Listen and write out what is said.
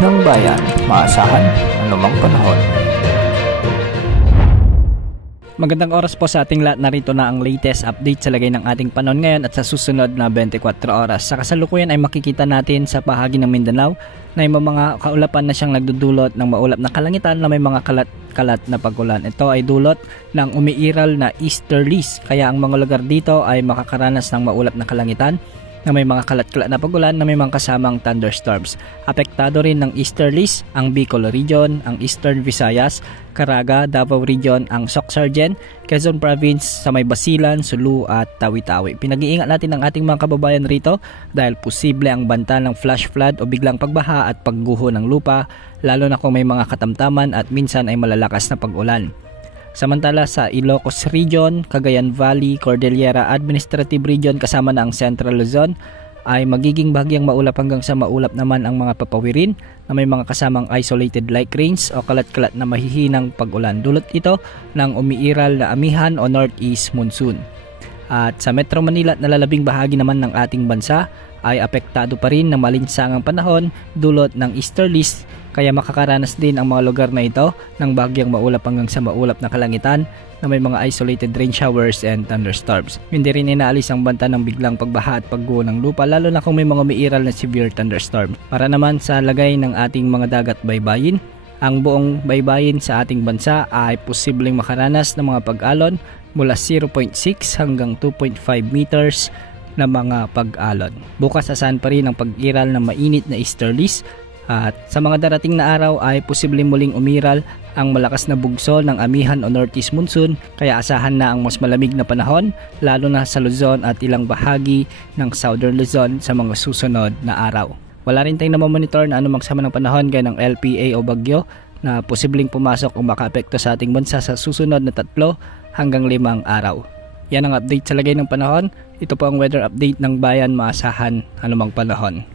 ng bayan, maasahan anumang panahon. Magandang oras po sa ating lahat. Narito na ang latest update sa lagay ng ating panahon ngayon at sa susunod na 24 oras. Sa kasalukuyan ay makikita natin sa bahagi ng Mindanao na may mga kaulapan na siyang nagdudulot ng maulap na kalangitan na may mga kalat na pagulan. Ito ay dulot ng umiiral na easterlies, kaya ang mga lugar dito ay makakaranas ng maulap na kalangitan na may mga kalat-kalat na pagulan na may mga kasamang thunderstorms. Apektado rin ng easterlies ang Bicol Region, ang Eastern Visayas, Caraga, Davao Region, ang Soc-Sargen, Quezon Province, sa may Basilan, Sulu at Tawi-Tawi. Pinag-iingat natin ang ating mga kababayan rito dahil posible ang banta ng flash flood o biglang pagbaha at pagguho ng lupa, lalo na kung may mga katamtaman at minsan ay malalakas na pag-ulan. Samantala sa Ilocos Region, Cagayan Valley, Cordillera Administrative Region kasama na ang Central Luzon ay magiging bahagyang maulap hanggang sa maulap naman ang mga papawirin na may mga kasamang isolated light rains o kalat-kalat na mahihinang pag-ulan. Dulot ito ng umiiral na amihan o northeast monsoon. At sa Metro Manila at nalalabing bahagi naman ng ating bansa ay apektado pa rin ng malinsangang panahon dulot ng easterlies, kaya makakaranas din ang mga lugar na ito ng bahagyang maulap hanggang sa maulap na kalangitan na may mga isolated rain showers and thunderstorms. Hindi rin inaalis ang banta ng biglang pagbaha at pagguho ng lupa, lalo na kung may mga umiiral na severe thunderstorms. Para naman sa lagay ng ating mga dagat baybayin, ang buong baybayin sa ating bansa ay posibleng makaranas ng mga pag-alon mula 0.6 hanggang 2.5 meters na mga pag-alon. Bukas asahan pa rin ang pag-iral ng mainit na easterlies at sa mga darating na araw ay posibleng muling umiral ang malakas na bugso ng amihan o northeast monsoon, kaya asahan na ang mas malamig na panahon lalo na sa Luzon at ilang bahagi ng Southern Luzon sa mga susunod na araw. Wala rin tayong namamonitor na anumang sama ng panahon gaya ng LPA o bagyo na posibleng pumasok o makaapekto sa ating bansa sa susunod na 3 hanggang 5 araw. Yan ang update sa lagay ng panahon. Ito po ang weather update ng bayan, maasahan anumang panahon.